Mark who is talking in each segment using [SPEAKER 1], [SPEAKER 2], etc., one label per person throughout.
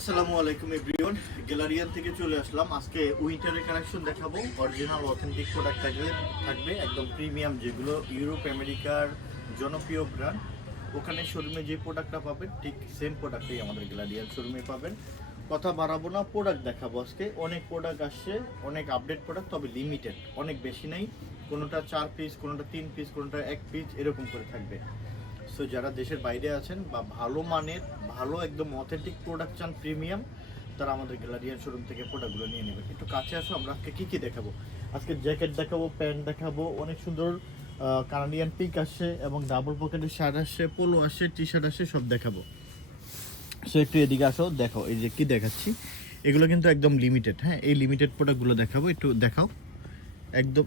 [SPEAKER 1] আসসালামু আলাইকুম এভরিওয়ান গ্যালারিয়ান থেকে চলে আসলাম। আজকে উইন্টারের কালেকশন দেখাবো। অরিজিনাল অথেন্টিক প্রোডাক্ট থাকবে থাকবে একদম প্রিমিয়াম যেগুলো ইউরোপ আমেরিকার জনপ্রিয় ব্র্যান্ড ওখানে শোরুমে যে প্রোডাক্টটা পাবেন, ঠিক সেম প্রোডাক্টই আমাদের গ্যালারিয়ান শোরুমে পাবেন। কথা বাড়াবো না প্রোডাক্ট দেখাবো আজকে। অনেক প্রোডাক্ট আসছে, অনেক আপডেট প্রোডাক্ট তবে লিমিটেড অনেক বেশি নেই। কোনোটা চার পিস কোনোটা তিন পিস কোনোটা এক পিস এরকম করে থাকবে। সো যারা দেশের বাইরে আছেন বা ভালো মানের, ভালো একদম অথেন্টিক প্রোডাক্ট চান প্রিমিয়াম তারা আমাদের গ্যালারিয়ান শোরুম থেকে প্রোডাক্টগুলো নিয়ে নেবেন। একটু কাছে আসো, আমরা আজকে কী কী দেখাবো? আজকে জ্যাকেট দেখাবো প্যান্ট দেখাবো, অনেক সুন্দর কানাডিয়ান পিক আসছে এবং ডাবল পকেটের শার্ট আসছে পোলো আসছে টি শার্ট আসছে, সব দেখাবো। সো একটু এদিকে আসো, দেখো, এই যে কী দেখাচ্ছি। এগুলো কিন্তু একদম লিমিটেড হ্যাঁ? এই লিমিটেড প্রোডাক্টগুলো দেখাবো, একটু দেখাও। একদম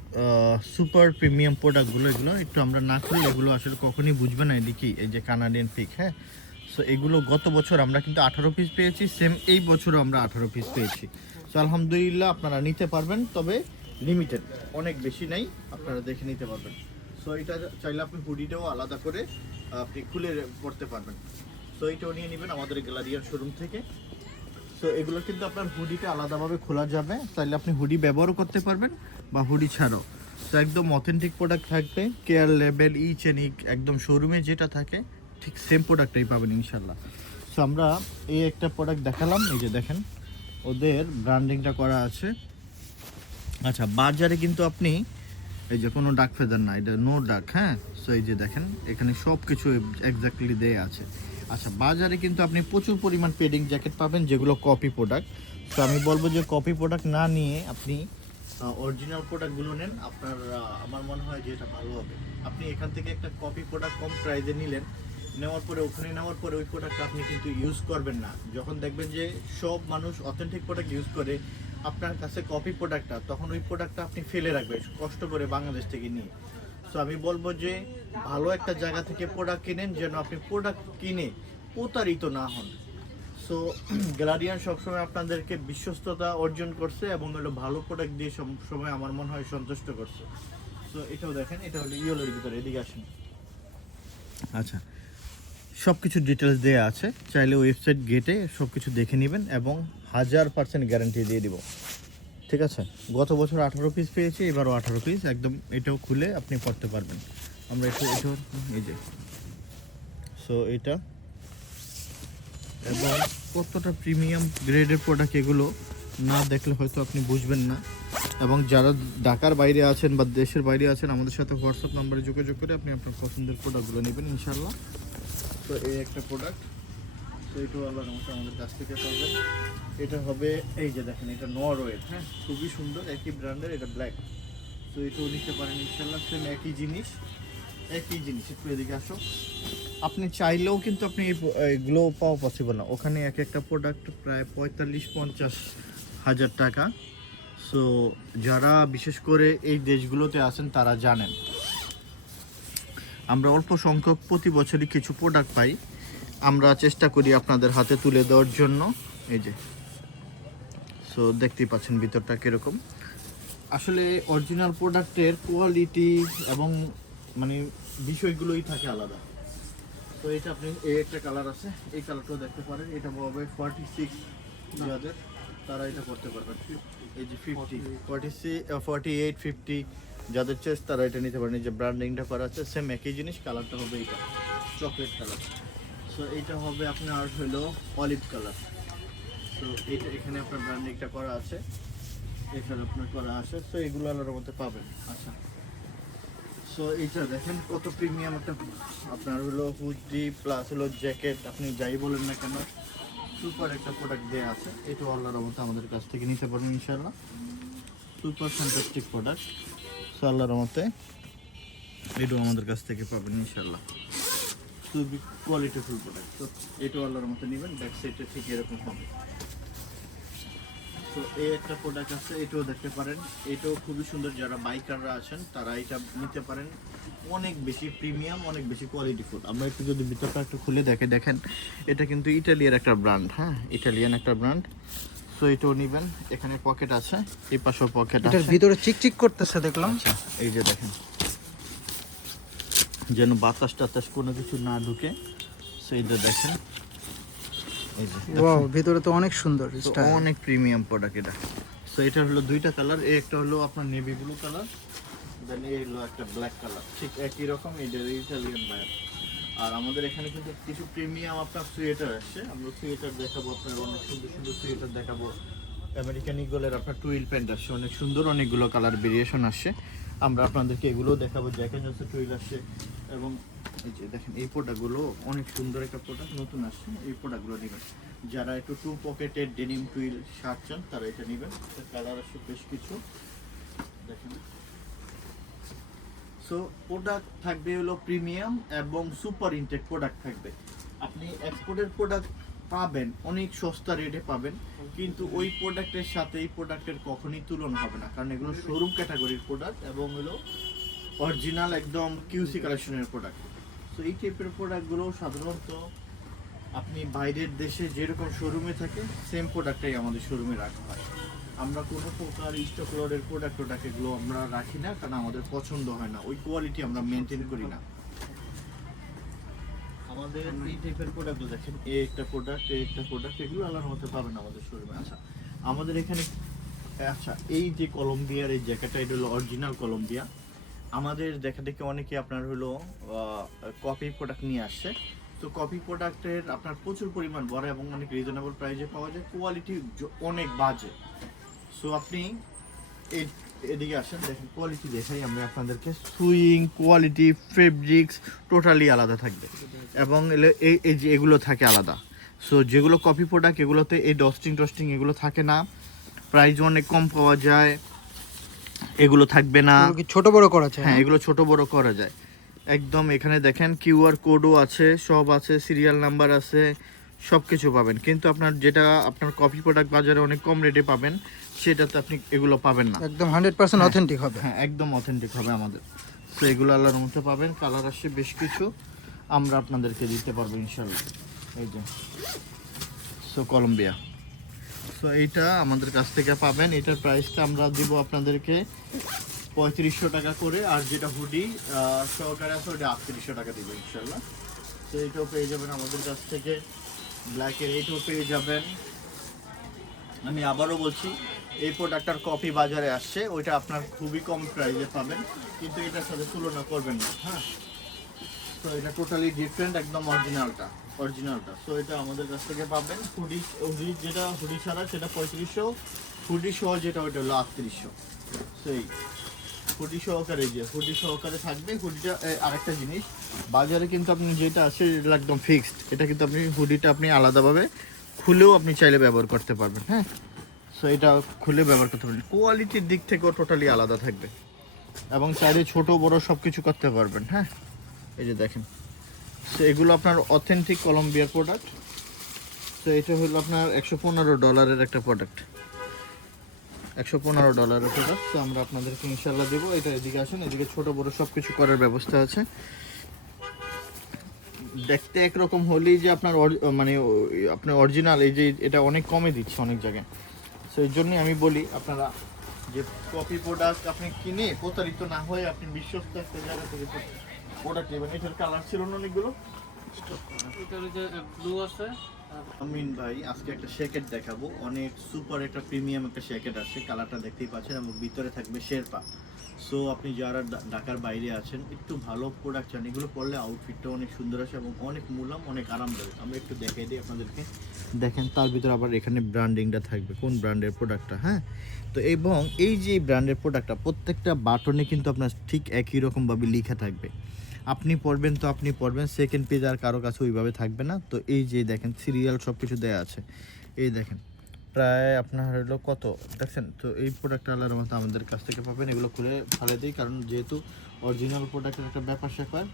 [SPEAKER 1] সুপার প্রিমিয়াম প্রোডাক্টগুলো এগুলো একটু আমরা না করলে এগুলো আসলে কখনই বুঝবে না এদিকে, এই যে কানাডিয়ান পিক হ্যাঁ? সো এগুলো গত বছর আমরা কিন্তু আঠারো পিস পেয়েছি সেম এই বছরও আমরা আঠারো পিস পেয়েছি। সো আলহামদুলিল্লাহ আপনারা নিতে পারবেন, তবে লিমিটেড অনেক বেশি নেই, আপনারা দেখে নিতে পারবেন। সো এটা চাইলে আপনি হুডিটাও আলাদা করে আপনি খুলে পড়তে পারবেন। সো এইটাও নিয়ে নেবেন আমাদের গ্যালারিয়ার শোরুম থেকে। সো এগুলো কিন্তু আপনার হুডিটা আলাদাভাবে খোলা যাবে তাহলে আপনি হুডি ব্যবহারও করতে পারবেন। বা হুডি ছাড়াও তো একদম অথেন্টিক প্রোডাক্ট থাকবে কেয়ার লেভেল ইচ এন ইক একদম শোরুমে যেটা থাকে, ঠিক সেম প্রোডাক্টটাই পাবেন ইনশাল্লাহ সো আমরা এই একটা প্রোডাক্ট দেখালাম, এই যে দেখেন, ওদের ব্র্যান্ডিংটা করা আছে। আচ্ছা বাজারে কিন্তু আপনি, এই যে কোনো ডাক ফেদার না, এটা নো ডাক হ্যাঁ? সো এই যে দেখেন, এখানে সব কিছু এক্স্যাক্টলি দেয়া আছে। আচ্ছা বাজারে কিন্তু আপনি প্রচুর পরিমাণ পেডিং জ্যাকেট পাবেন, যেগুলো কপি প্রোডাক্ট তো আমি বলব যে কপি প্রোডাক্ট না নিয়ে আপনি অরিজিনাল প্রোডাক্টগুলো নেন। আপনার আমার মনে হয় যে এটা ভালো হবে। আপনি এখান থেকে একটা কপি প্রোডাক্ট কম প্রাইসে নিলেন, নেওয়ার পরে, ওখানে নেওয়ার পরে ওই প্রোডাক্টটা আপনি কিন্তু ইউজ করবেন না। যখন দেখবেন যে সব মানুষ অথেন্টিক প্রোডাক্ট ইউজ করে, আপনার কাছে কপি প্রোডাক্টটা তখন ওই প্রোডাক্টটা আপনি ফেলে রাখবেন, কষ্ট করে বাংলাদেশ থেকে নিয়ে। তো আমি বলব যে ভালো একটা জায়গা থেকে প্রোডাক্ট কিনেন, যেন আপনি প্রোডাক্ট কিনে প্রতারিত না হন। সো গ্যালারিয়ান সবসময় আপনাদেরকে বিশ্বস্ততা অর্জন করছে এবং হলো ভালো প্রোডাক্ট দিয়ে সব সময় আমার মনে হয় সন্তুষ্ট করছে। সো এটাও দেখেন, এটা হলো ইয়েলোর ভিতরে, এদিকে আসেন। আচ্ছা সব কিছু ডিটেলস দেওয়া আছে, চাইলে ওয়েবসাইট গেটে সব কিছু দেখে নেবেন এবং হাজার পার্সেন্ট গ্যারান্টি দিয়ে দিব। ঠিক আছে? গত বছর আঠারো পিস পেয়েছি, এবারও আঠারো পিস একদম এটাও খুলে আপনি পড়তে পারবেন। আমরা একটু এটাও, এই যে। সো এটা এবং কতটা প্রিমিয়াম গ্রেডের প্রোডাক্ট এগুলো না দেখলে হয়তো আপনি বুঝবেন না। এবং যারা ঢাকার বাইরে আছেন বা দেশের বাইরে আছেন, আমাদের সাথে হোয়াটসঅ্যাপ নাম্বারে যোগাযোগ করে আপনি আপনার পছন্দের প্রোডাক্টগুলো নেবেন ইনশাল্লাহ তো এই একটা প্রোডাক্ট তো এটাও আল্লাহ মতো আমাদের কাছ থেকে পাবেন। এটা হবে, এই যে দেখেন, এটা নরওয়ের হ্যাঁ? খুবই সুন্দর, একই ব্র্যান্ডের এটা ব্ল্যাক তো এটাও নিতে পারেন ইনশাল্লাহ সেম একই জিনিস একই জিনিস। একটু এদিকে আসো। আপনি চাইলেও কিন্তু আপনি এগুলো পাওয়া পসিবল না। ওখানে এক একটা প্রোডাক্ট প্রায় পঁয়তাল্লিশ, পঞ্চাশ হাজার টাকা। সো যারা বিশেষ করে এই দেশগুলোতে আছেন, তারা জানেন। আমরা অল্প সংখ্যক প্রতি বছরই কিছু প্রোডাক্ট পাই। আমরা চেষ্টা করি আপনাদের হাতে তুলে দেওয়ার জন্য। এই যে। সো দেখতেই পাচ্ছেন ভিতরটা কীরকম। আসলে অরিজিনাল প্রোডাক্টের কোয়ালিটি এবং মানে বিষয়গুলোই থাকে আলাদা। তো এটা আপনি, এই একটা কালার আছে, এই কালারটাও দেখতে পারেন। এটা হবে ফর্টি সিক্স যাদের তারা এটা করতে পারবেন। এই যে fifty forty six forty eight fifty যাদের চেস্ট তারা এটা নিতে পারেন। যে ব্র্যান্ডিংটা করা আছে সেম একই জিনিস কালারটা হবে এইটা চকলেট কালার সো এইটা হবে আপনার হলো অলিভ কালার তো এটা এখানে আপনার ব্র্যান্ডিংটা করা আছে। এখানে আপনার করা আছে। সো এগুলো আলাদার মধ্যে পাবেন। আচ্ছা। সো এইটা দেখেন কত প্রিমিয়াম একটা, আপনার হলো হুডি প্লাস হলো জ্যাকেট আপনি যাই বলেন না কেন সুপার একটা প্রোডাক্ট দেওয়া আছে। এটা আল্লাহর মতো আমাদের কাছ থেকে নিতে পারবেন ইনশাল্লাহ সুপার ফ্যান্টাস্টিক প্রোডাক্ট সো আল্লাহর মতে এটাও আমাদের কাছ থেকে পাবেন ইনশাল্লাহ খুবই কোয়ালিটিফুল প্রোডাক্ট তো এটাও আল্লাহর মতো নেবেন ব্যাক সাইডটা ঠিক এরকম হবে। তো এই একটা প্রোডাক্ট আছে এটাও দেখতে পারেন। এটাও খুবই সুন্দর যারা বাইকাররা আছেন তারা এটা নিতে পারেন। অনেক বেশি প্রিমিয়াম অনেক বেশি কোয়ালিটি ফুড আমরা একটু যদি ভিতরটা একটু খুলে দেখে দেখেন এটা কিন্তু ইটালিয়ার একটা ব্র্যান্ড হ্যাঁ? ইটালিয়ান একটা ব্র্যান্ড সো এটাও নেবেন। এখানে পকেট আছে এই পাশেও পকেট আছে।
[SPEAKER 2] ভিতরে চিকচিক করতেছে দেখলাম।
[SPEAKER 1] আচ্ছা এই যে দেখেন। যেন বাতাস টাতাস কোনো কিছু না ঢুকে। সেইটা দেখেন।
[SPEAKER 2] ওয়াও ভিতরে তো অনেক সুন্দর
[SPEAKER 1] অনেক প্রিমিয়াম প্রোডাক্ট এটা। সো এটা হলো দুইটা কালার এই একটা হলো আপনার নেভি ব্লু কালার দেন এই হলো একটা ব্ল্যাক কালার ঠিক একই রকম এটা ইটালিয়ান বায়ার আর আমাদের এখানে কিন্তু কিছু প্রিমিয়াম আপনার সোয়েটার আসছে আমরা সোয়েটার দেখাবো আপনার অনেক সুন্দর সুন্দর সোয়েটার দেখাবো। আমেরিকান ইগলের আপনার টুইল প্যান্ট আসছে অনেক সুন্দর অনেকগুলো কালার ভেরিয়েশন আসছে আমরা আপনাদেরকে এগুলো দেখাবো জ্যাকেট আছে টুইল আসছে এবং এই যে দেখেন, এই প্রোডাক্টগুলো অনেক সুন্দর একটা প্রোডাক্ট, নতুন আসছে। এই প্রোডাক্টগুলো নেবেন। যারা একটু টু পকেটের ডেনিম টুইল শার্ট চান, তারা এটা নেবেন। কালার আসছে বেশ কিছু। দেখেন। সো প্রোডাক্ট থাকবে হলো প্রিমিয়াম এবং সুপার ইনটেক প্রোডাক্ট থাকবে। আপনি এক্সপোর্টের প্রোডাক্ট পাবেন, অনেক সস্তা রেটে পাবেন, কিন্তু ওই প্রোডাক্টের সাথে এই প্রোডাক্টের কখনই তুলনা হবে না, কারণ এগুলো শোরুম ক্যাটাগরির প্রোডাক্ট এবং হলো অরিজিনাল একদম কিউসি কালেকশনের প্রোডাক্ট সো এই টাইপের প্রোডাক্টগুলো সাধারণত আপনি বাইরের দেশে যেরকম শোরুমে থাকে সেম প্রোডাক্টটাই আমাদের শোরুমে রাখা হয়। আমরা কোনো প্রকার স্টক লটের প্রোডাক্ট প্রোডাক্ট এগুলো আমরা রাখি না কারণ আমাদের পছন্দ হয় না। ওই কোয়ালিটি আমরা মেনটেন করি না। আমাদের এই টাইপের প্রোডাক্টগুলো দেখেন এ একটা প্রোডাক্ট এ একটা প্রোডাক্ট এগুলো আলাদা মতো পাবেন আমাদের শোরুমে আচ্ছা আমাদের এখানে আচ্ছা এই যে কলম্বিয়ার এই জ্যাকেটটা এটা হলো অরিজিনাল কলম্বিয়া আমাদের দেখা দেখে অনেকে আপনার হলো কপি প্রোডাক্ট নিয়ে আসছে। তো কপি প্রোডাক্টের আপনার প্রচুর পরিমাণ বড় এবং অনেক রিজনেবল প্রাইসে পাওয়া যায়। কোয়ালিটি অনেক বাজে। সো আপনি এই এদিকে আসেন, দেখেন কোয়ালিটি দেখাই আমরা আপনাদেরকে সুইং কোয়ালিটি ফেব্রিক্স টোটালি আলাদা থাকবে। এবং এই এই যে এগুলো থাকে আলাদা। সো যেগুলো কপি প্রোডাক্ট এগুলোতে এই ডস্টিং টস্টিং এগুলো থাকে না। প্রাইস অনেক কম পাওয়া যায়। এগুলো থাকবে না।
[SPEAKER 2] কি ছোট বড় করা যায়?
[SPEAKER 1] হ্যাঁ এগুলো ছোট বড় করা যায়। একদম এখানে দেখেন কিউআর কোডও আছে সব আছে সিরিয়াল নাম্বার আছে সব কিছু পাবেন। কিন্তু আপনার যেটা আপনার কফি প্রোডাক্ট বাজারে অনেক কম রেটে পাবেন সেটাতে আপনি এগুলো পাবেন না।
[SPEAKER 2] একদম হান্ড্রেড পার্সেন্ট। অথেন্টিক হবে।
[SPEAKER 1] হ্যাঁ একদম অথেন্টিক হবে আমাদের। তো এগুলো আল্লাহর মধ্যে পাবেন কালার আসছে বেশ কিছু। আমরা আপনাদেরকে দিতে পারব ইনশাল্লাহ এই যে সো কলম্বিয়া সো এইটা আমাদের কাছ থেকে পাবেন। এটার প্রাইসটা আমরা দিব আপনাদেরকে পঁয়ত্রিশশো টাকা করে, আর যেটা হুডি সহকারে আছে ওটা আটত্রিশশো টাকা দিব ইনশাল্লাহ। তো এইটাও পেয়ে যাবেন আমাদের কাছ থেকে। ব্ল্যাকের এইটাও পেয়ে যাবেন। আমি আবারও বলছি, এই প্রোডাক্টটার কপি বাজারে আসছে, ওইটা আপনার খুবই কম প্রাইসে পাবেন, কিন্তু এটার সাথে তুলনা করবেন না হ্যাঁ? তো এটা টোটালি ডিফারেন্ট একদম অরিজিনালটা অরিজিনালটা সো এটা আমাদের কাছ থেকে পাবেন হুডি হুডি যেটা, হুডি ছাড়া সেটা পঁয়ত্রিশশো। হুডি সহ যেটা, ওইটা হলো আটত্রিশশো। সেই হুডি সহকারে যে, হুডি সহকারে থাকবে। হুডিটা আরেকটা জিনিস, বাজারে কিন্তু আপনি যেটা আছে এটা একদম ফিক্সড এটা কিন্তু আপনি, হুডিটা আপনি আলাদাভাবে খুলেও আপনি চাইলে ব্যবহার করতে পারবেন হ্যাঁ? সো এটা খুলে ব্যবহার করতে পারবেন। কোয়ালিটির দিক থেকেও টোটালি আলাদা থাকবে। এবং চাইলে ছোট বড় সব কিছু করতে পারবেন হ্যাঁ? এই যে দেখেন। সো এগুলো আপনার অথেন্টিক কলম্বিয়ার প্রোডাক্ট তো এটা হলো আপনার একশো পনেরো ডলারের একটা প্রোডাক্ট একশো পনেরো ডলারের প্রোডাক্ট তো আমরা আপনাদেরকে ইনশাল্লাহ দেবো। এটা এদিকে আসেন। এদিকে ছোট বড় সব কিছু করার ব্যবস্থা আছে। দেখতে একরকম হলেই যে আপনার মানে আপনার অরিজিনাল এই যে এটা অনেক কমে দিচ্ছে অনেক জায়গায়। তো এই জন্যই আমি বলি, আপনারা যে কপি প্রোডাক্ট আপনি কিনে প্রতারিত না হয়ে আপনি বিশ্বস্ত একটা জায়গা থেকে প্রোডাক্ট নেবেন এটার কালার ছিল না অনেকগুলো?
[SPEAKER 3] এটার যে ব্লু আছে
[SPEAKER 1] আমিন ভাই আজকে একটা জ্যাকেট দেখাবো। অনেক সুপার একটা প্রিমিয়াম একটা জ্যাকেট আছে কালারটা দেখতেই পাচ্ছেন এবং ভিতরে থাকবে শেরপা। সো আপনি যারা ঢাকার বাইরে আছেন একটু ভালো প্রোডাক্ট চান এগুলো পরলে আউটফিটটা অনেক সুন্দর আছে এবং অনেক মূলাম অনেক আরামদায়ক আমরা একটু দেখাই দিই আপনাদেরকে। দেখেন তার ভিতরে আবার এখানে ব্র্যান্ডিংটা থাকবে কোন ব্র্যান্ডের প্রোডাক্টটা হ্যাঁ? তো এবং এই যে ব্র্যান্ডের প্রোডাক্টটা প্রত্যেকটা বাটনে কিন্তু আপনার ঠিক একই রকমভাবে লেখা থাকবে। আপনি পড়বেন তো আপনি পড়বেন সেকেন্ড পেজ আর কারও কাছে ওইভাবে থাকবে না। তো এই যে দেখেন সিরিয়াল সব কিছু দেওয়া আছে। এই দেখেন প্রায় আপনার হলো কত? দেখছেন? তো এই প্রোডাক্ট আলার মতো আমাদের কাছ থেকে পাবেন। এগুলো খুলে ফেলে দিই কারণ যেহেতু অরিজিনাল প্রোডাক্টের একটা ব্যাপার স্যাপার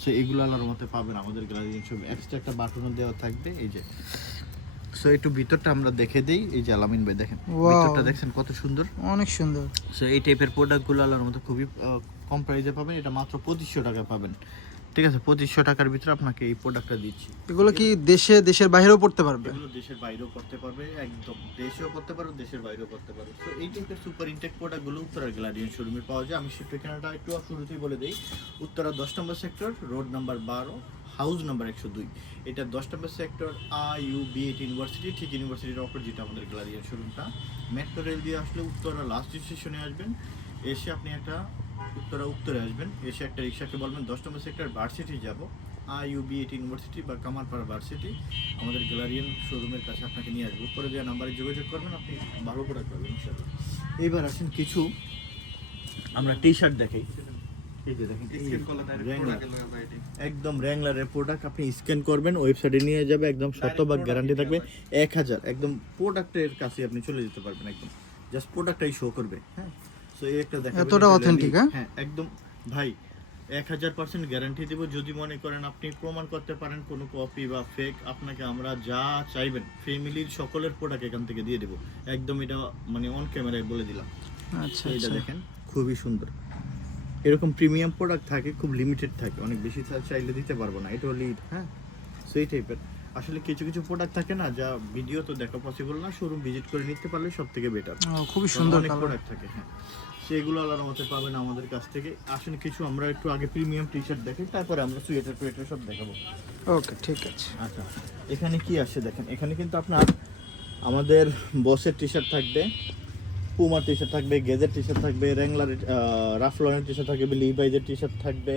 [SPEAKER 1] সো এগুলো আলার মতো পাবেন আমাদের গ্যালারি সব এক্সট্রা একটা বাটনও দেওয়া থাকবে এই যে। সো একটু ভিতরটা আমরা দেখে দিই এই যে আলামিন ভাই দেখেন। ভিতরটা দেখছেন কত সুন্দর?
[SPEAKER 2] অনেক সুন্দর।
[SPEAKER 1] সো এই টাইপের প্রোডাক্টগুলো আলার মতো খুবই কম প্রাইসে পাবেন এটা মাত্র পঁচিশশো টাকা পাবেন। ঠিক আছে পঁচিশশো টাকার ভিতরে আপনাকে এই প্রোডাক্টটা দিচ্ছি।
[SPEAKER 2] এগুলো কি দেশে দেশের বাইরেও পড়তে পারবে?
[SPEAKER 1] এগুলো দেশের বাইরেও করতে পারবে একদম দেশেও করতে পারবে দেশের বাইরেও করতে পারবে। তো এই টাইপের সুপার ইনটেক প্রোডাক্টগুলো উত্তরা গ্লাডিয়ান শোরুমে পাওয়া যায়। আমি সেই ঠিকানাটা একটু শুরুতেই বলে দিই। উত্তরা দশ নম্বর সেক্টর রোড নাম্বার বারো হাউস নাম্বার একশো দুই। এটা দশ নম্বর sector I U B university ঠিক ইউনিভার্সিটির অপোজিট আমাদের গ্যালারিয়ার শোরুমটা মেট্রো রেল দিয়ে আসলে উত্তরা লাস্ট স্টেশনে আসবেন। এসে আপনি একটা উত্তরা উত্তরে আসবেন। এসে একটা রিক্সাকে বলবেন দশ নম্বর সেক্টর ভার্সিটি যাব। I U B eight university বা কামারপাড়া ভার্সিটি আমাদের গ্যালারিয়ান শোরুমের কাছে আপনাকে নিয়ে আসবে। উপরে দেওয়া নাম্বারে যোগাযোগ করবেন আপনি ভালো প্রোডাক্ট পাবেন ইনশাআল্লাহ। এইবার আসেন কিছু আমরা টি শার্ট দেখাই। এই যে দেখেন এই Wrangler। একদম র্যাংলারের প্রোডাক্ট আপনি স্ক্যান করবেন ওয়েবসাইটে নিয়ে যাবে একদম শতভাগ গ্যারান্টি থাকবে। এক হাজার একদম প্রোডাক্টের কাছে আপনি চলে যেতে পারবেন একদম। জাস্ট প্রোডাক্টটাই শো করবে হ্যাঁ? সো এই একটা দেখা
[SPEAKER 2] এতটা authentic, হ্যাঁ?
[SPEAKER 1] হ্যাঁ একদম ভাই এক হাজার পার্সেন্ট গ্যারান্টি দেবো। যদি মনে করেন আপনি প্রমাণ করতে পারেন কোনো কপি বা ফেক আপনাকে আমরা যা চাইবেন ফ্যামিলির সকলের প্রোডাক্ট এখান থেকে দিয়ে দেবো। একদম এটা মানে অন ক্যামেরায় বলে দিলাম।
[SPEAKER 2] আচ্ছা
[SPEAKER 1] এটা
[SPEAKER 2] আচ্ছা।
[SPEAKER 1] দেখেন খুবই সুন্দর। এরকম প্রিমিয়াম প্রোডাক্ট থাকে খুব লিমিটেড থাকে। অনেক বেশি চাইলে দিতে পারব না এটা লিড হ্যাঁ? সেই টাইপের আসলে কিছু কিছু প্রোডাক্ট থাকে না যা ভিডিও তো দেখা পসিবল না শোরুম ভিজিট করে নিতে পারলে সব থেকে বেটার
[SPEAKER 2] খুবই সুন্দর
[SPEAKER 1] অনেক প্রোডাক্ট থাকে হ্যাঁ। সেগুলো আলাদা মতে পাবেন আমাদের কাছ থেকে। আসলে কিছু আমরা একটু আগে প্রিমিয়াম টি শার্ট দেখি তারপরে আমরা সুয়েটার টুয়েটার সব দেখাবো।
[SPEAKER 2] ওকে ঠিক আছে।
[SPEAKER 1] আচ্ছা এখানে কি আসে দেখেন এখানে কিন্তু আপনার আমাদের বসের টি শার্ট থাকবে পুমার টি শার্ট থাকবে গেজের টি শার্ট থাকবে র্যাংলার রাফলনের টি শার্ট থাকবে লিভাইজের টি শার্ট থাকবে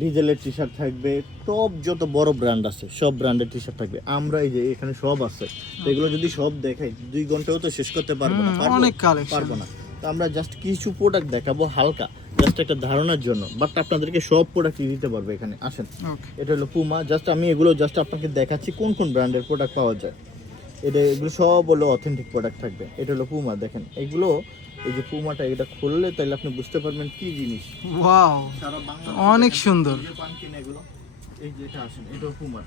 [SPEAKER 1] ডিজেলের টি শার্ট থাকবে টপ যত বড় ব্র্যান্ড আছে সব ব্র্যান্ডের টি শার্ট থাকবে। আমরা এই যে এখানে সব আছে এগুলো যদি সব দেখাই দুই ঘন্টাও তো শেষ করতে পারব না পারব?
[SPEAKER 2] অনেক
[SPEAKER 1] পারব না। তো আমরা জাস্ট কিছু প্রোডাক্ট দেখাবো হালকা জাস্ট একটা ধারণার জন্য বাট আপনাদেরকে সব প্রোডাক্ট দিতে পারব এখানে। আসেন এটা হলো পুমা জাস্ট আমি এগুলো জাস্ট আপনাকে দেখাচ্ছি কোন কোন ব্র্যান্ডের প্রোডাক্ট পাওয়া যায়। এটা এগুলো সব হলো অথেন্টিক প্রোডাক্ট থাকবে। এটা হলো পুমা দেখেন এগুলো এই যে পুমাটা এটা খুললে তাহলে আপনি বুঝতে পারবেন কি জিনিস।
[SPEAKER 2] ওয়াও অনেক সুন্দর।
[SPEAKER 1] এই যে এটা আসেন এটাও পুমার।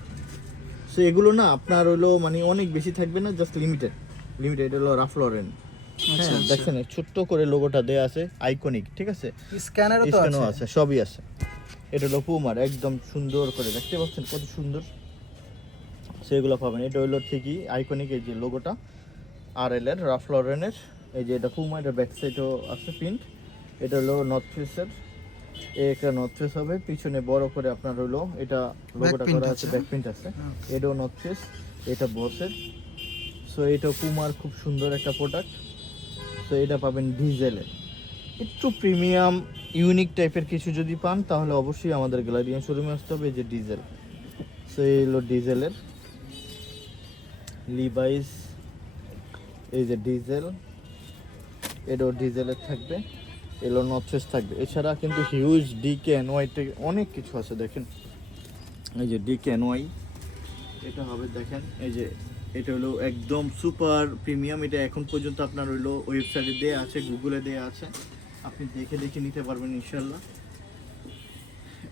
[SPEAKER 1] সো এগুলো না আপনার হলো মানে অনেক বেশি থাকবে না জাস্ট লিমিটেড লিমিটেড হলো রাফ লরেন
[SPEAKER 2] আচ্ছা
[SPEAKER 1] হ্যাঁ
[SPEAKER 2] আচ্ছা।
[SPEAKER 1] দেখছেন ছোট্ট করে লোগোটা দেয়া আছে আইকনিক ঠিক আছে?
[SPEAKER 2] স্ক্যানারও তো আছে।
[SPEAKER 1] সবই আছে। এটা হলো পুমার একদম সুন্দর করে দেখতে পাচ্ছেন কত সুন্দর। সেগুলো পাবেন। এটা হলো ঠিকই আইকনিক এই যে লোগোটা আর এল এর রাফ লরেনের এই যে এটা পুমা এটা ব্যাক সাইডও আছে প্রিন্ট এটা হলো নর্থ ফেসের এই একটা নর্থ ফেস হবে। পিছনে বড় করে আপনার হলো এটা লোগোটা করা
[SPEAKER 2] আছে,
[SPEAKER 1] ব্যাক প্রিন্ট আছে। এটাও নর্থ ফেস এটা বসের সো এটা পুমার খুব সুন্দর একটা প্রোডাক্ট সো এটা পাবেন ডিজেলের একটু প্রিমিয়াম ইউনিক টাইপের কিছু যদি পান তাহলে অবশ্যই আমাদের গ্যালারিয়ান শোরুমে আসতে হবে। এই যে ডিজেল সো এই হলো ডিজেলের লিভাইস এই যে ডিজেল এটাও ডিজেলের থাকবে এলো নথেস থাকবে। এছাড়া কিন্তু হিউজ ডিকে এনওয়াই অনেক কিছু আছে, দেখেন। এই যে ডিকে এনওয়াই এটা হবে, দেখেন, এই যে, এটা হলো একদম সুপার প্রিমিয়াম এটা এখন পর্যন্ত আপনার হইল ওয়েবসাইটে দেওয়া আছে গুগলে দেওয়া আছে। আপনি দেখে দেখে নিতে পারবেন ইনশাল্লাহ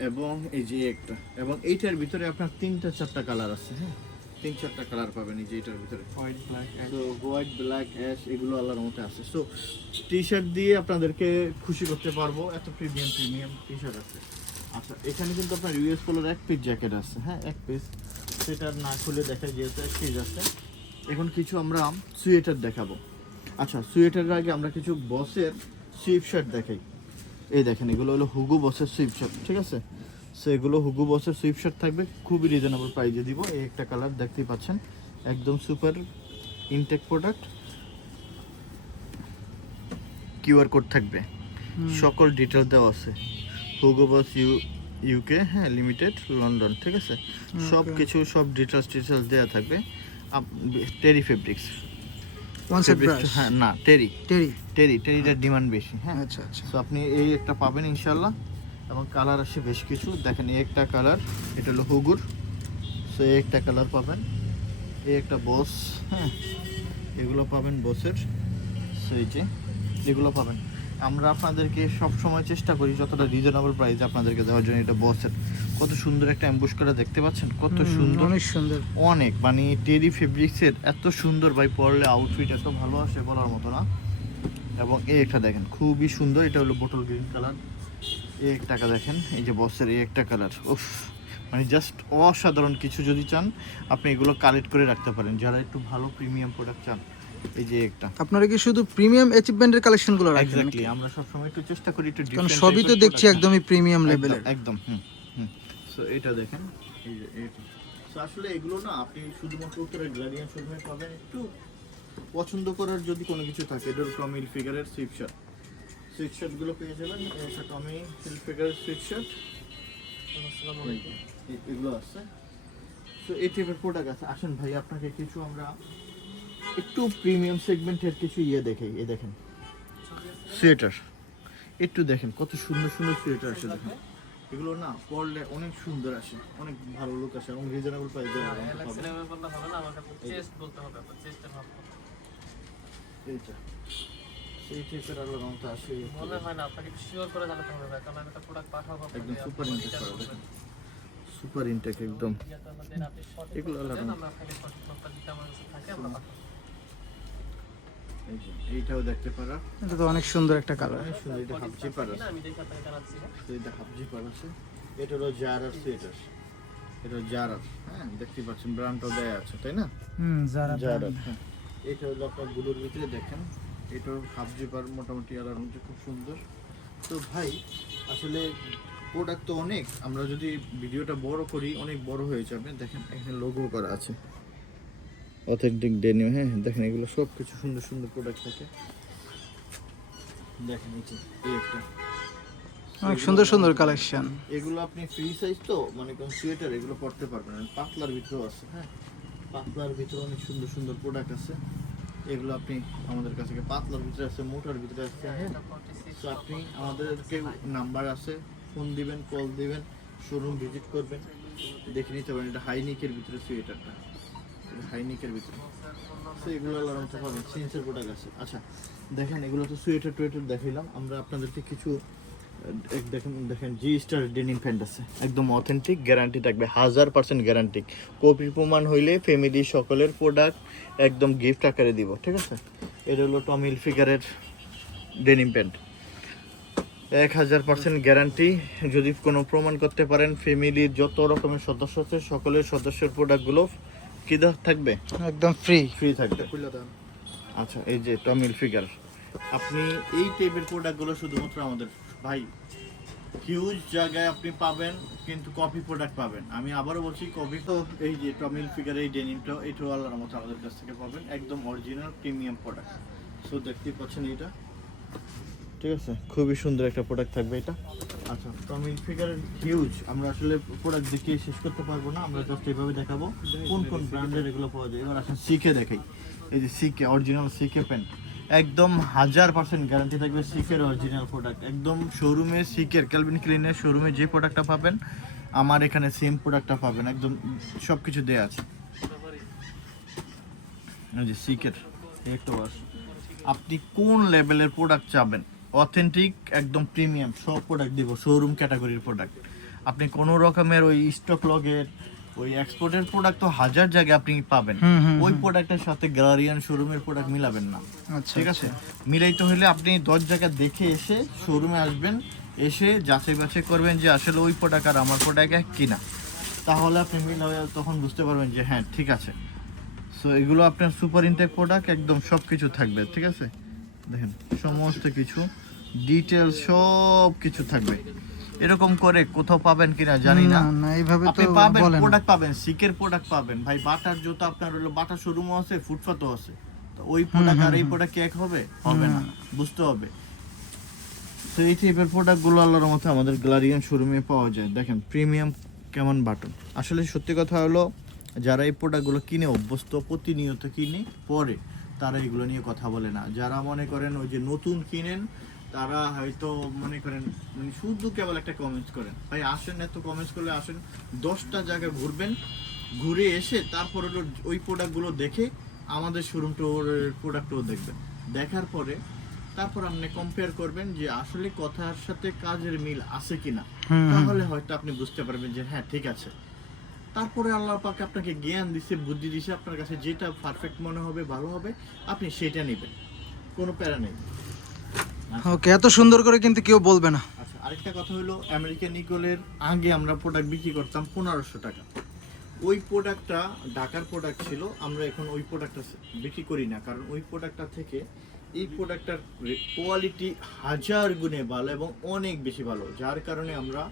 [SPEAKER 1] এবং এই যে একটা, এবং এইটার ভিতরে আপনার তিনটা, চারটা কালার আছে হ্যাঁ? তিন চারটা কালার পাবেন এই যে এটার ভিতরে।
[SPEAKER 3] হোয়াইট ব্ল্যাক
[SPEAKER 1] তো হোয়াইট ব্ল্যাক অ্যাশ এগুলো আল্লাহর মধ্যে আছে। সো টি শার্ট দিয়ে আপনাদেরকে খুশি করতে পারব। এত প্রিমিয়াম প্রিমিয়াম টি শার্ট আছে। আচ্ছা এখানে কিন্তু আপনার ইউএস পোলোর এক পিস জ্যাকেট আছে হ্যাঁ? এক পিস সেটা না খুলে দেখা যেহেতু এক পিস আছে। এখন কিছু আমরা সুয়েটার দেখাবো। আচ্ছা সুয়েটারের আগে আমরা কিছু বসের সুইপ শার্ট দেখাই। এই দেখেন এগুলো হলো হুগু বসের সুইপ শার্ট ঠিক আছে? সো এগুলো হুগু বসের সুইপ শার্ট থাকবে। খুবই রিজনেবল প্রাইজে দিব। এই একটা কালার দেখতেই পাচ্ছেন। একদম super intact product QR code থাকবে। সকল ডিটেল দেওয়া আছে। হুগো বস ইউ ইউকে হ্যাঁ লিমিটেড লন্ডন ঠিক আছে? সব কিছু সব ডিটেলস ডিটেলস দেওয়া থাকবে। টেরি ফেব্রিক্স হ্যাঁ না টেরি
[SPEAKER 2] টেরি
[SPEAKER 1] টেরি টেরিটার ডিমান্ড বেশি হ্যাঁ?
[SPEAKER 2] আচ্ছা আচ্ছা।
[SPEAKER 1] তো আপনি এই একটা পাবেন ইনশাল্লাহ এবং কালার আসে বেশ কিছু। দেখেন এই একটা কালার এটা হলো হুগুর। সো এই একটা কালার পাবেন। এই একটা বস হ্যাঁ এগুলো পাবেন বসের সো এই যে এগুলো পাবেন। আমরা আপনাদেরকে সব সময় চেষ্টা করি যতটা রিজনেবল প্রাইসে আপনাদেরকে দেওয়ার জন্য এটা বসের কত সুন্দর একটা অ্যাম্বুশ করা দেখতে পাচ্ছেন? কত সুন্দর।
[SPEAKER 2] অনেক সুন্দর।
[SPEAKER 1] অনেক মানে টেরি ফেব্রিক্সের এত সুন্দর ভাই পরলে আউটফিট এত ভালো আসে বলার মতো না। এবং এই একটা দেখেন খুবই সুন্দর এটা হলো বোটল গ্রিন কালার এই এক টাকা দেখেন এই যে বসের এই একটা কালার উফ মানে জাস্ট অসাধারণ কিছু যদি চান আপনি এগুলো কালেক্ট করে রাখতে পারেন। যারা একটু ভালো প্রিমিয়াম প্রোডাক্ট চান এই যে একটা।
[SPEAKER 2] আপনারা কি শুধু প্রিমিয়াম অ্যাচিভমেন্টের কালেকশনগুলো রাখেন
[SPEAKER 1] এক্স্যাক্টলি আমরা সবসময় একটু চেষ্টা করি একটু
[SPEAKER 2] কারণ সবই তো দেখছি একদমই প্রিমিয়াম লেভেলের
[SPEAKER 1] একদম হুম হুম। সো এটা দেখেন এই যে এটা So, আসলে এগুলো না আপনি শুধুমাত্র উত্তরের গ্লাডিয়ান শোরুমে পাবেন। একটু পছন্দ করার যদি কোনো কিছু থাকে এটা টমি ফিগারের সুইট সুইট শার্টগুলো পেয়ে যাবেন এটা টমি ফিগারের সুইট শার্ট
[SPEAKER 3] আসসালামু আলাইকুম।
[SPEAKER 1] এগুলো আছে। তো এই টাইপের প্রোডাক্ট আছে। আসেন ভাই আপনাকে কিছু আমরা একটু প্রিমিয়াম সেগমেন্টের কিছু ইয়ে দেখাই এই দেখেন। সোয়েটার একটু দেখেন কত সুন্দর সুন্দর সোয়েটার আছে দেখেন। এগুলো না পরলে অনেক সুন্দর আসে অনেক ভালো লোক আসে এবং রিজনেবল প্রাইসে
[SPEAKER 3] নেমে বললে হবে। না আমার কাছে চেস্ট বলতে হবে আপনার চেস্টে ভাব
[SPEAKER 1] এইটা সেই টাইপের আলো রঙটা আসে।
[SPEAKER 3] মনে হয় না আপনাকে শিওর করে জানাতে হবে কারণ আমি একটা প্রোডাক্ট পাঠাবো
[SPEAKER 1] একদম সুপার ইনটেক করা সুপার ইনটেক একদম। এগুলো
[SPEAKER 3] এগুলো
[SPEAKER 1] আলাদা।
[SPEAKER 3] আমরা আপনাকে সঠিক দিতে আমার কাছে থাকে আমরা পাঠাবো।
[SPEAKER 1] এই যে এইটাও দেখতে পারা।
[SPEAKER 2] এটা তো অনেক সুন্দর একটা কালার
[SPEAKER 1] সুন্দর এটা হাফ জিপার আছে।
[SPEAKER 3] আমি দেখে আপনাকে জানাচ্ছি হ্যাঁ?
[SPEAKER 1] তো এটা হাফ জিপার আছে। এটা হলো জারার সোয়েটার এটা জারার হ্যাঁ দেখতে পাচ্ছেন ব্র্যান্ডটাও দেয়া আছে তাই না?
[SPEAKER 2] হুম
[SPEAKER 1] জারার হ্যাঁ। এটা হলো আপনারগুলোর ভিতরে দেখেন। এটার হাফ জিপার মোটামুটি আলার মধ্যে খুব সুন্দর। তো ভাই আসলে প্রোডাক্ট তো অনেক আমরা যদি ভিডিওটা বড় করি অনেক বড় হয়ে যাবে। দেখেন এখানে লোগো করা আছে। অথেন্টিক ডেনিম হ্যাঁ দেখেন এগুলো সব কিছু সুন্দর সুন্দর প্রোডাক্ট থাকে। দেখেন এই একটা।
[SPEAKER 2] অনেক সুন্দর সুন্দর কালেকশন
[SPEAKER 1] এগুলো আপনি ফ্রি সাইজ তো মানে কোন সোয়েটার এগুলো পড়তে পারবেন। পাতলার ভিতরেও আছে হ্যাঁ। পাতলার ভিতরে অনেক সুন্দর সুন্দর প্রোডাক্ট আছে। এগুলো আপনি আমাদের কাছে পাতলার ভিতরে আছে মোটার ভিতরে আছে হ্যাঁ। তো আপনি আমাদেরকে নাম্বার আছে ফোন দিবেন কল দিবেন শোরুম ভিজিট করবেন দেখে নিতে পারেন এটা হাইনিকের ভিতরে সোয়েটারটা। এটা হাইনিকের ভিতরে। তো এগুলো পাবেন সিন্সের প্রোডাক্ট আছে। আচ্ছা দেখেন এগুলো তো সোয়েটার টোয়েটার দেখাইলাম। আমরা আপনাদেরকে কিছু দেখেন দেখেন জি স্টার ডেনিম প্যান্ট আছে। একদম অথেন্টিক গ্যারান্টি থাকবে হাজার পার্সেন্ট গ্যারান্টি কপি প্রমাণ হইলে ফ্যামিলি সকলের প্রোডাক্ট একদম গিফট আকারে দিব ঠিক আছে? এটা হলো টমিল ফিগারের ডেনিম প্যান্ট এক হাজার পার্সেন্ট গ্যারান্টি যদি কোনো প্রমাণ করতে পারেন ফ্যামিলির যত রকমের সদস্য আছে সকলের সদস্যের প্রোডাক্টগুলো কি থাকবে?
[SPEAKER 2] একদম ফ্রি
[SPEAKER 1] ফ্রি থাকবে। আচ্ছা এই যে টমিল ফিগার আপনি এই টাইপের প্রোডাক্টগুলো শুধুমাত্র আমাদের ভাই হিউজ জায়গায় আপনি পাবেন কিন্তু কপি প্রোডাক্ট পাবেন। আমি আবারও বলছি কপি তো এই যে টমিল ফিগার এই ডেনিমটা এটাও আল্লাহর মতো আমাদের কাছ থেকে পাবেন। একদম অরিজিনাল প্রিমিয়াম প্রোডাক্ট সো দেখতেই পাচ্ছেন এটা ঠিক আছে খুবই সুন্দর একটা প্রোডাক্ট থাকবে এটা। আচ্ছা টমিল ফিগারের হিউজ আমরা আসলে প্রোডাক্ট দেখিয়ে শেষ করতে পারব না আমরা জাস্ট এইভাবে দেখাবো। কোন কোন ব্র্যান্ডের এগুলো পাওয়া যায়? এবার আসেন সিকে দেখাই। এই যে সিকে অরিজিনাল সিকে প্যান্ট একদম হাজার পার্সেন্ট গ্যারান্টি থাকবে সিকের অরিজিনাল প্রোডাক্ট একদম শোরুমে সিকের ক্যালভিন ক্লিনের শোরুমে যে প্রোডাক্টটা পাবেন, আমার এখানে সেম প্রোডাক্টটা পাবেন। একদম সব কিছু দেওয়া আছে সিকের আপনি কোন লেভেলের প্রোডাক্ট চাবেন? অথেন্টিক একদম প্রিমিয়াম সব প্রোডাক্ট দিব শোরুম ক্যাটাগরির প্রোডাক্ট আপনি কোনো রকমের ওই স্টক লগের ওই এক্সপোর্টের প্রোডাক্ট তো হাজার জায়গায় আপনি পাবেন। ওই প্রোডাক্টের সাথে গ্যালারিয়ান শোরুমের প্রোডাক্ট মিলাবেন না।
[SPEAKER 2] আচ্ছা
[SPEAKER 1] ঠিক আছে? মিলাইতে হলে আপনি দশ জায়গা দেখে এসে শোরুমে আসবেন এসে যাচাই বাছাই করবেন যে আসলে ওই প্রোডাক্ট আর আমার প্রোডাক্ট এক কিনা। তাহলে আপনি মিলাবে তখন বুঝতে পারবেন যে হ্যাঁ ঠিক আছে। সো এগুলো আপনার সুপার ইনটেক প্রোডাক্ট একদম সব কিছু থাকবে ঠিক আছে? দেখেন সমস্ত কিছু ডিটেলস সব কিছু থাকবে। এরকম করে কোথাও পাবেন কিনা জানি না।
[SPEAKER 2] না এইভাবে তো
[SPEAKER 1] পাবেন প্রোডাক্ট পাবেন সিকের প্রোডাক্ট পাবেন। ভাই বাটার জুতো আপনার হলো বাটার শোরুমও আছে ফুটপাতও আছে। তো ওই প্রোডাক্ট আর এই প্রোডাক্ট এক হবে? হবে না বুঝতে হবে। তো এই টাইপের প্রোডাক্টগুলো আল্লাহর মতো আমাদের গ্লারিয়ান শোরুমে পাওয়া যায়। দেখেন প্রিমিয়াম কেমন বাটন আসলে সত্যি কথা হলো যারা এই প্রোডাক্টগুলো কিনে অভ্যস্ত প্রতিনিয়ত কিনে পরে তারা এগুলো নিয়ে কথা বলে না। যারা মনে করেন ওই যে নতুন কিনেন তারা হয়তো মনে করেন মানে শুধু কেবল একটা কমেন্টস করেন। ভাই আসেন এত কমেন্টস করলে আসেন। দশটা জায়গায় ঘুরবেন ঘুরে এসে তারপর হলো ওই প্রোডাক্টগুলো দেখে আমাদের শোরুমটোর প্রোডাক্টও দেখবেন। দেখার পরে তারপর আপনি কম্পেয়ার করবেন যে আসলে কথার সাথে কাজের মিল আছে কিনা। তাহলে হয়তো আপনি বুঝতে পারবেন যে হ্যাঁ ঠিক আছে। তারপরে আল্লাহ পাক আপনাকে জ্ঞান দিছে বুদ্ধি দিছে আপনার কাছে যেটা পারফেক্ট মনে হবে ভালো হবে আপনি সেটা নেবেন। কোনো প্যারা নেই।
[SPEAKER 2] ওকে, এত সুন্দর করে কিন্তু কেউ বলবে না।
[SPEAKER 1] আচ্ছা আরেকটা কথা হলো, আমেরিকান ইগলের আগে আমরা প্রোডাক্ট বিক্রি করতাম পনেরোশো টাকা। ওই প্রোডাক্টটা ঢাকার প্রোডাক্ট ছিল, আমরা এখন ওই প্রোডাক্টটা বিক্রি করি না। কারণ ওই প্রোডাক্টটা থেকে এই প্রোডাক্টটার কোয়ালিটি হাজার গুণে ভালো এবং অনেক বেশি ভালো। যার কারণে আমরা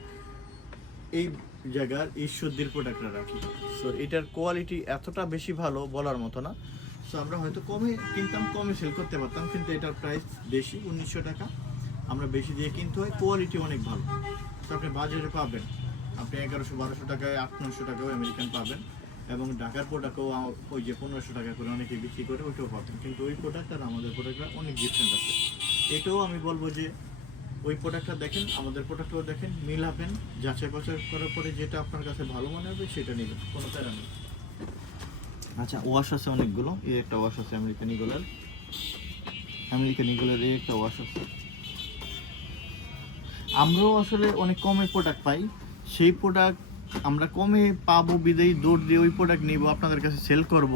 [SPEAKER 1] এই জায়গার ঈশ্বরদীর প্রোডাক্টটা রাখি। সো এটার কোয়ালিটি এতটা বেশি ভালো বলার মতো না। সো আমরা হয়তো কমে কিনতাম, কমে সেল করতে পারতাম, কিন্তু এটার প্রাইস বেশি, উনিশশো টাকা। আমরা বেশি দিয়ে কিনতে হয় কোয়ালিটি অনেক ভালো। তো আপনি বাজারে পাবেন। আপনি এগারোশো, বারোশো টাকায়, আট নশো টাকাও আমেরিকান পাবেন। এবং ঢাকার প্রোডাক্টও ওই যে পনেরোশো টাকা করে অনেকে বিক্রি করে, ওইটাও পাবেন। কিন্তু ওই প্রোডাক্ট আর আমাদের প্রোডাক্টটা অনেক ডিফারেন্ট আছে। এটাও আমি বলব যে, ওই প্রোডাক্টটা দেখেন, আমাদের প্রোডাক্টও দেখেন, মিলাবেন যাচাই বাছাই করার পরে যেটা আপনার কাছে ভালো মনে হবে, সেটা নেবেন। কোনো প্যারা নেই। আচ্ছা ওয়াশ আছে অনেকগুলো। এই একটা ওয়াশ আছে আমেরিকান ইগলের আমেরিকান ইগলের এই একটা ওয়াশ আছে। আমরাও আসলে অনেক কমে প্রোডাক্ট পাই। সেই প্রোডাক্ট আমরা কমে পাবো বিদেই দৌড় দিয়ে ওই প্রোডাক্ট নিব আপনাদের কাছে সেল করব।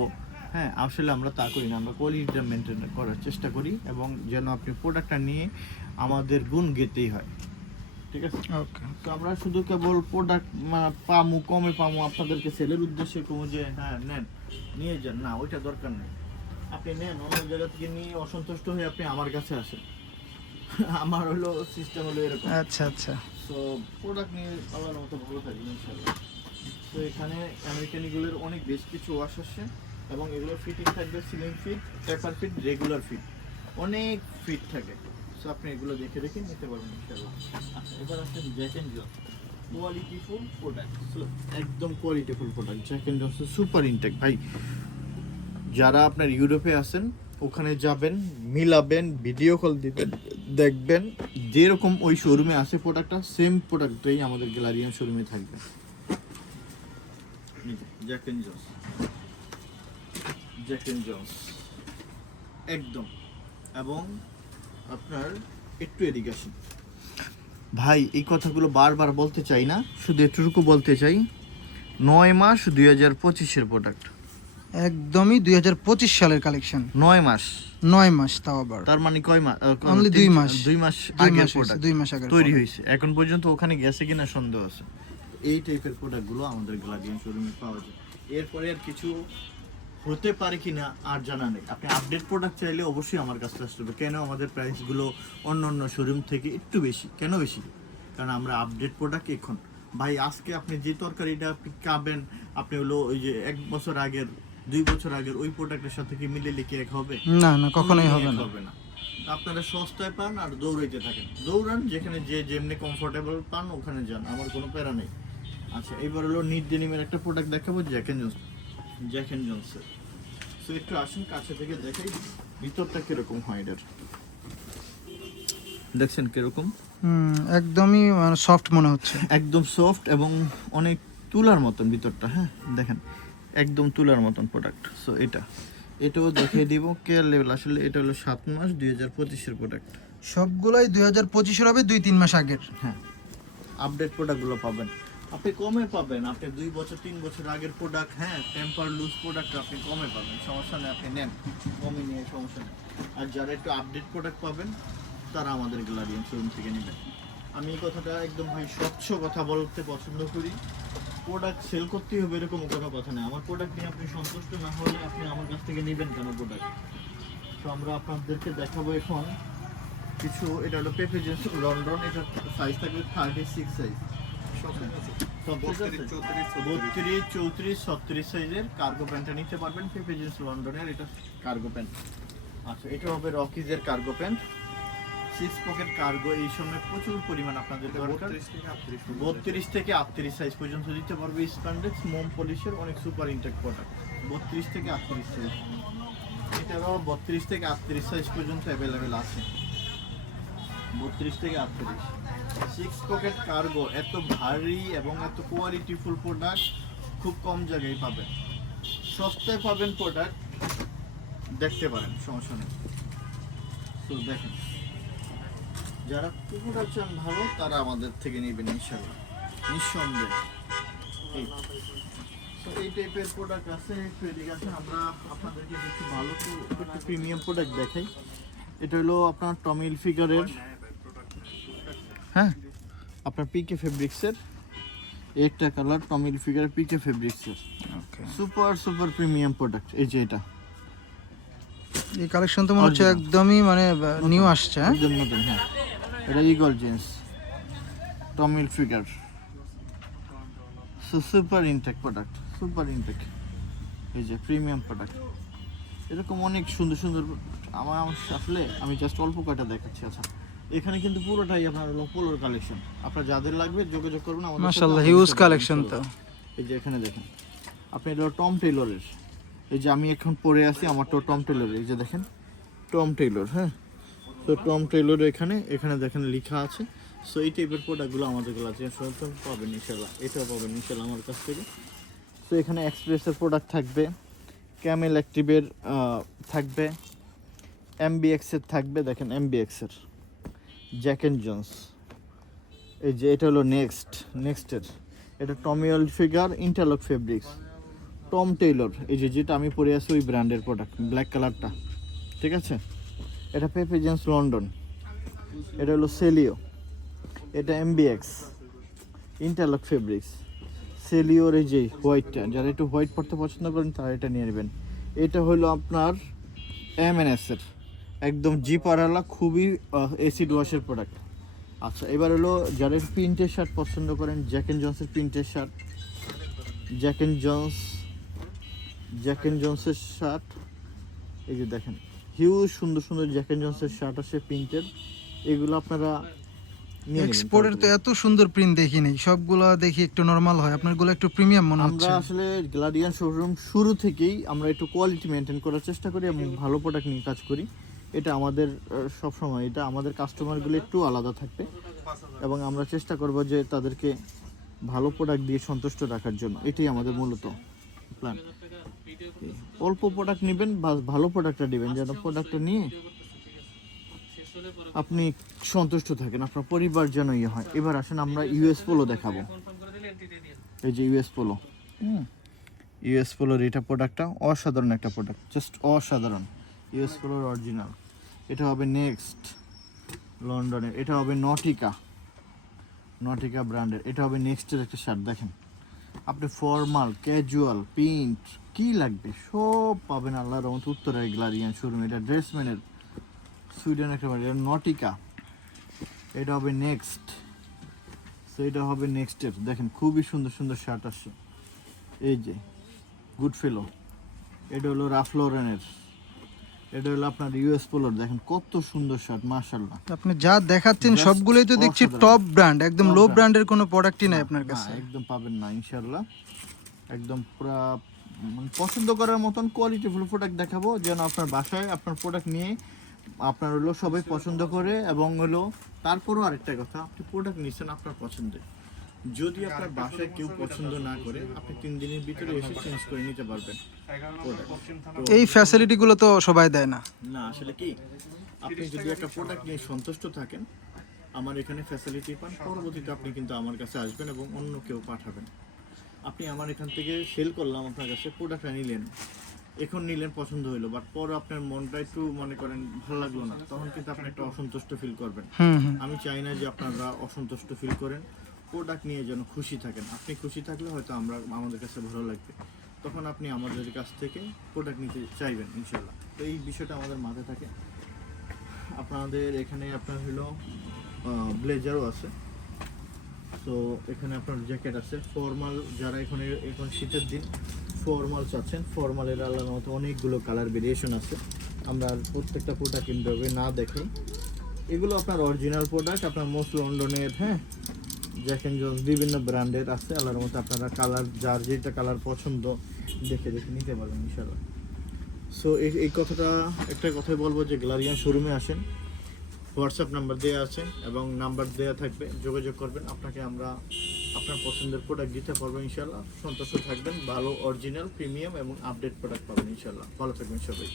[SPEAKER 1] হ্যাঁ আসলে আমরা তা করি না। আমরা কোয়ালিটিটা মেনটেন করার চেষ্টা করি এবং যেন আপনি প্রোডাক্টটা নিয়ে আমাদের গুণ গেতেই হয়। ঠিক আছে?
[SPEAKER 2] ওকে
[SPEAKER 1] তো আমরা শুধু কেবল প্রোডাক্ট পামু কমে পামু আপনাদেরকে সেলের উদ্দেশ্যে কমু যে হ্যাঁ নেন। নিয়ে যান। না ওইটা দরকার নেই। আপনি নেন অন্য জায়গা থেকে নিয়ে অসন্তুষ্ট হয়ে আপনি আমার কাছে আসেন। আমার হলো সিস্টেম হলো এরকম।
[SPEAKER 2] আচ্ছা আচ্ছা।
[SPEAKER 1] সো প্রোডাক্ট নিয়ে আল্লাহর মতো ভালো থাকি ইনশাল্লাহ তো এখানে আমেরিকান এগুলোর অনেক বেশ কিছু ওয়াশ আসে এবং এগুলোর ফিটিং থাকবে ceiling fit paper fit regular fit অনেক ফিট থাকে। সো আপনি এগুলো দেখে দেখে নিতে পারবেন ইনশাল্লাহ আচ্ছা এবার আসেন জ্যাক এন্ড জস কোয়ালিটিফুল প্রোডাক্ট একদম qualityful product Jack super intact ভাই যারা আপনার ইউরোপে আছেন ওখানে যাবেন মিলাবেন ভিডিও কল দিবেন দেখবেন যেরকম ওই শোরুমে আছে প্রোডাক্টটা সেম প্রোডাক্টটাই আমাদের গ্যালারিয়ান শোরুমে থাকবে। Jack and Jos Jack Jos একদম। এবং আপনার একটু এদিকে আসুন। ভাই এই কথাগুলো বারবার বলতে চাই না শুধু এটুকু বলতে চাই নয় মাস দুই হাজার পঁচিশের প্রোডাক্ট
[SPEAKER 2] একদমই দুই হাজার পঁচিশ সালের কালেকশন
[SPEAKER 1] নয় মাস।
[SPEAKER 2] নয় মাস তাও আবার।
[SPEAKER 1] তার মানে কয় মাস
[SPEAKER 2] Only দুই মাস।
[SPEAKER 1] দুই মাস আগের প্রোডাক্ট
[SPEAKER 2] দুই মাস আগে
[SPEAKER 1] তৈরি হয়েছে। এখন পর্যন্ত ওখানে গেছে কিনা সন্দেহ আছে। এই টাইপের প্রোডাক্টগুলো আমাদের গ্লাডিয়ান শোরুমে পাওয়া যায়। এরপরে আর কিছু হতে পারে কিনা আর জানা নেই। আপনি আপডেট প্রোডাক্ট চাইলে অবশ্যই আমার কাছে আসতে হবে। কেন আমাদের প্রাইসগুলো অন্য অন্য শোরুম থেকে একটু বেশি? কেন বেশি? কারণ আমরা আপডেট প্রোডাক্ট এখন। ভাই আজকে আপনি যে তরকারিটা আপনি খাবেন আপনি হলো ওই যে এক বছর আগের দুই বছর আগের ওই প্রোডাক্টের সাথে কি মিলে লিখে এক হবে?
[SPEAKER 2] না না কখনোই হবে না।
[SPEAKER 1] হবে না। আপনারা সস্তায় পান আর দৌড়াইতে থাকেন। দৌড়ান যেখানে যে যেমনি কমফোর্টেবল পান ওখানে যান। আমার কোনো প্যারা নেই। আচ্ছা এবার হলো নিট ডেনিমের একটা প্রোডাক্ট দেখাবো Jack and Jones Jack and জন্সের so একটু আসুন কাছে থেকে দেখাই। ভিতরটা কীরকম হয় এটার দেখছেন কীরকম?
[SPEAKER 2] একদমই সফট মনে হচ্ছে।
[SPEAKER 1] একদম সফট এবং অনেক তুলার মতন ভিতরটা হ্যাঁ? দেখেন একদম তুলার মতন প্রোডাক্ট সো এটা। এটাও দেখিয়ে দিব কেয়ার লেভেল আসলে এটা হলো সাত মাস দুই হাজার পঁচিশের প্রোডাক্ট
[SPEAKER 2] সবগুলাই দুই হাজার পঁচিশের হবে দুই তিন মাস আগের।
[SPEAKER 1] হ্যাঁ। আপডেট প্রোডাক্টগুলো পাবেন। আপনি কমে পাবেন। আপনি দুই বছর, তিন বছর আগের প্রোডাক্ট হ্যাঁ টেম্পার লুজ প্রোডাক্ট আপনি কমে পাবেন। সমস্যা নেই, আপনি নেন। কমে নিয়ে সমস্যা নেই। আর যারা একটু আপডেট প্রোডাক্ট পাবেন, তারা আমাদের গ্যালারিয়ান শোরুম থেকে নেবেন। আমি এই কথাটা একদম ভাই স্বচ্ছ কথা বলতে পছন্দ করি। প্রোডাক্ট সেল করতেই হবে এরকম কোনো কথা নেই। আমার প্রোডাক্ট নিয়ে আপনি সন্তুষ্ট না হলে আপনি আমার কাছ থেকে নেবেন কেন প্রোডাক্ট তো আমরা আপনাদেরকে দেখাবো এখন কিছু, এটা হলো পেপে পেপেজেন্স লন্ডন এটা সাইজ থাকবে থার্টি সিক্স সাইজ বত্রিশ চৌত্রিশ ছত্রিশ সাইজের কার্গো প্যান্টটা নিতে পারবেন পেপেজেন্স লন্ডনের এটা কার্গো প্যান্ট আচ্ছা এটা হবে রকিজের cargo pant six pocket cargo এই সময় প্রচুর পরিমাণ আপনাদের দরকার। বত্রিশ থেকে আটত্রিশ সাইজ পর্যন্ত দিতে পারবে স্প্যান্ডেক্স মোম পলিশের অনেক সুপার ইনটেক প্রোডাক্ট বত্রিশ থেকে আটত্রিশ সাইজ এটারও বত্রিশ থেকে আটত্রিশ সাইজ পর্যন্ত অ্যাভেলেবেল আছে। বত্রিশ থেকে আটত্রিশ। সিক্স পকেট কার্গো এত ভারী এবং এত কোয়ালিটিফুল প্রোডাক্ট খুব কম জায়গায় পাবেন। সস্তায় পাবেন প্রোডাক্ট দেখতে পারেন, সমস্যা নেই। তো দেখেন। যারা কুকুরা চান ভালো, তারা আমাদের থেকে নেবেন ইনশাল্লাহ নিঃসন্দেহে। তো এই টাইপের প্রোডাক্ট আছে এদিকে আছে আমরা আপনাদেরকে একটু ভালো একটু প্রিমিয়াম প্রোডাক্ট দেখাই। এটা হলো আপনার টমিল ফিগারের হ্যাঁ? আপনার পিকে ফেব্রিক্সের একটা কালার টমিল ফিগার পিকে ফেব্রিক্সের
[SPEAKER 2] okay
[SPEAKER 1] super super premium product এই যে এটা।
[SPEAKER 2] এই কালেকশন তো মনে হচ্ছে একদমই মানে নিউ আসছে হ্যাঁ?
[SPEAKER 1] একদম নতুন হ্যাঁ। এটা Eagle jeans Tommy Hilfiger so super intact product super intact এই যে প্রিমিয়াম প্রোডাক্ট এরকম অনেক সুন্দর সুন্দর আমার আমার আসলে আমি জাস্ট অল্প কয়টা দেখাচ্ছি আচ্ছা। এখানে কিন্তু পুরোটাই আপনার হলো পোলোর কালেকশন আপনার যাদের লাগবে যোগাযোগ করবেন আমাদের
[SPEAKER 2] মাশাআল্লাহ হিউজ কালেকশন তো।
[SPEAKER 1] এই যে এখানে দেখেন আপনি এটা টম টেইলরের এই যে আমি এখন পরে আছি আমার তো টম টেইলরের এই যে দেখেন টম টেইলর হ্যাঁ? তো টম টেইলর এখানে এখানে দেখেন লেখা আছে। সো এই টাইপের প্রোডাক্টগুলো আমাদের কাছে আছে। সব পাবেন ইনশাল্লাহ এটাও পাবেন ইনশাল্লাহ আমার কাছ থেকে। সো এখানে এক্সপ্রেসের প্রোডাক্ট থাকবে। ক্যামেল অ্যাক্টিভের থাকবে। এমবিএক্সের থাকবে। দেখেন এমবিএক্সের জ্যাক অ্যান্ড জন্স এই যে এটা হলো নেক্সট নেক্সটের এটা Tommy Hilfiger interlock fabrics Tom Tailor এই যে যেটা আমি পরে আছি ওই ব্র্যান্ডের প্রোডাক্ট ব্ল্যাক কালারটা ঠিক আছে? এটা পেপে জেন্স লন্ডন এটা হলো সেলিও এটা এমবিএক্স ইন্টারলক ফেব্রিক্স সেলিওর এই যে হোয়াইটটা যারা একটু হোয়াইট পড়তে পছন্দ করেন তারা এটা নিয়ে নেবেন। এটা হলো আপনার এম এন এর একদম জি পারালা খুবই এসিড ওয়াশের প্রোডাক্ট আচ্ছা এবার হলো যারা প্রিন্টের শার্ট পছন্দ করেন জ্যাক এন্ড জন্সের প্রিন্টের shirt Jack and Jones Jack and জন্সের shirt এই যে দেখেন হিউজ সুন্দর সুন্দর জ্যাক এন্ড জন্সের শার্ট আছে প্রিন্টের এগুলো আপনারা
[SPEAKER 2] এক্সপোর্টের তো এত সুন্দর প্রিন্ট দেখি নেই সবগুলো দেখি একটু নরমাল হয়। আপনারগুলো একটু প্রিমিয়াম মনে হচ্ছে।
[SPEAKER 1] আমরা আসলে গ্লাডিয়ান শোরুম শুরু থেকেই আমরা একটু কোয়ালিটি মেনটেন করার চেষ্টা করি এবং ভালো প্রোডাক্ট নিয়ে কাজ করি। এটা আমাদের সব সময় এটা আমাদের কাস্টমারগুলো একটু আলাদা থাকবে। এবং আমরা চেষ্টা করব যে তাদেরকে ভালো প্রোডাক্ট দিয়ে সন্তুষ্ট রাখার জন্য। এটাই আমাদের মূলত প্ল্যান অল্প প্রোডাক্ট নেবেন ভালো প্রোডাক্টটা নেবেন, যেন প্রোডাক্টটা নিয়ে আপনি সন্তুষ্ট থাকেন, আপনার পরিবার যেন ইয়ে হয়। এবার আসেন, আমরা ইউএস পোলো দেখাবো। এই যে ইউএস পোলো ইউএস পোলোর এটা প্রোডাক্টটা অসাধারণ একটা প্রোডাক্ট জাস্ট অসাধারণ। ইউএস পোলোর অরিজিনাল এটা হবে নেক্সট লন্ডনের এটা হবে নটিকা নটিকা ব্র্যান্ডের এটা হবে নেক্সটের একটা শার্ট দেখেন। আপনি ফর্মাল ক্যাজুয়াল প্রিন্ট কি লাগবে? সব পাবেন আল্লাহ রহমত। উত্তরের গ্লারিয়ান শোরুম এটা ড্রেসম্যানের সুইডেন একটা এটা নটিকা এটা হবে নেক্সট সো এটা হবে নেক্সটের দেখেন, খুবই সুন্দর সুন্দর শার্ট আসছে। এই যে গুড ফেলো এটা হলো রাফ লরেনের এটা হলো আপনার ইউএস পোলোর দেখেন কত সুন্দর শার্ট মাশাল্লাহ
[SPEAKER 2] আপনি যা দেখাচ্ছেন সবগুলোই তো দেখছি টপ ব্র্যান্ড একদম লো ব্র্যান্ডের কোনো প্রোডাক্টই নাই আপনার কাছে।
[SPEAKER 1] একদম পাবেন না ইনশাল্লাহ একদম পুরা মানে পছন্দ করার মতন কোয়ালিটিফুল প্রোডাক্ট দেখাবো যেন আপনার বাসায় আপনার প্রোডাক্ট নিয়ে আপনার হলো সবাই পছন্দ করে এবং হলো তারপরও আরেকটা কথা আপনি প্রোডাক্ট নিচ্ছেন আপনার পছন্দে যদি আপনার বাসায় কেউ পছন্দ না করে আপনি তিন দিনের ভিতরে এসে চেঞ্জ করে নিতে পারবেন।
[SPEAKER 2] এই ফ্যাসিলিটিগুলো তো সবাই দেয় না।
[SPEAKER 1] না আসলে কি? আপনি যদি একটা প্রোডাক্ট নিয়ে সন্তুষ্ট থাকেন আমার এখানে ফ্যাসিলিটি পান পরবর্তীতে আপনি কিন্তু আমার কাছে আসবেন এবং অন্য কেউ পাঠাবেন। আপনি আমার এখান থেকে সেল করলাম আপনার কাছে প্রোডাক্টটা নিলেন। এখন নিলেন পছন্দ হলো বাট পর আপনার মনটা একটু মনে করেন ভালো লাগল না তখন কিন্তু আপনি একটা অসন্তুষ্ট ফিল করবেন। আমি চাই না যে আপনারা অসন্তুষ্ট ফিল করেন। প্রোডাক্ট নিয়ে যেন খুশি থাকেন। আপনি খুশি থাকলে হয়তো আমরা, আমাদের কাছে ভালো লাগবে। তখন আপনি আমাদের কাছ থেকে প্রোডাক্ট নিতে চাইবেন ইনশাল্লাহ তো এই বিষয়টা আমাদের মাথায় থাকে। আপনাদের এখানে আপনার হলো ব্লেজারও আছে। তো এখানে আপনার জ্যাকেট আছে। ফর্মাল যারা এখানে, এখন শীতের দিন ফর্মাল চাচ্ছেন ফর্মালের আলাদা মতো অনেকগুলো কালার ভেরিয়েশন আছে। আমরা প্রত্যেকটা প্রোডাক্ট ইনভাবে না দেখেই। এগুলো আপনার অরিজিনাল প্রোডাক্ট আপনার মোস্ট লন্ডনের হ্যাঁ? জ্যাক অ্যান্ড জোন্স বিভিন্ন ব্র্যান্ডের আছে, আল্লাহর মতো আপনারা কালার যার যেটা কালার পছন্দ, দেখে দেখে নিতে পারবেন ইনশাল্লাহ সো এই এই কথাটা, একটা কথাই বলব যে গ্লারিয়ান শোরুমে আসেন, হোয়াটসঅ্যাপ নাম্বার দেওয়া আছে এবং নাম্বার দেওয়া থাকবে, যোগাযোগ করবেন, আপনাকে আমরা আপনার পছন্দের প্রোডাক্ট দিতে পারব ইনশাল্লাহ সন্তুষ্ট থাকবেন, ভালো অরিজিনাল প্রিমিয়াম এবং আপডেট প্রোডাক্ট পাবেন ইনশাল্লাহ ভালো থাকবেন সবাই।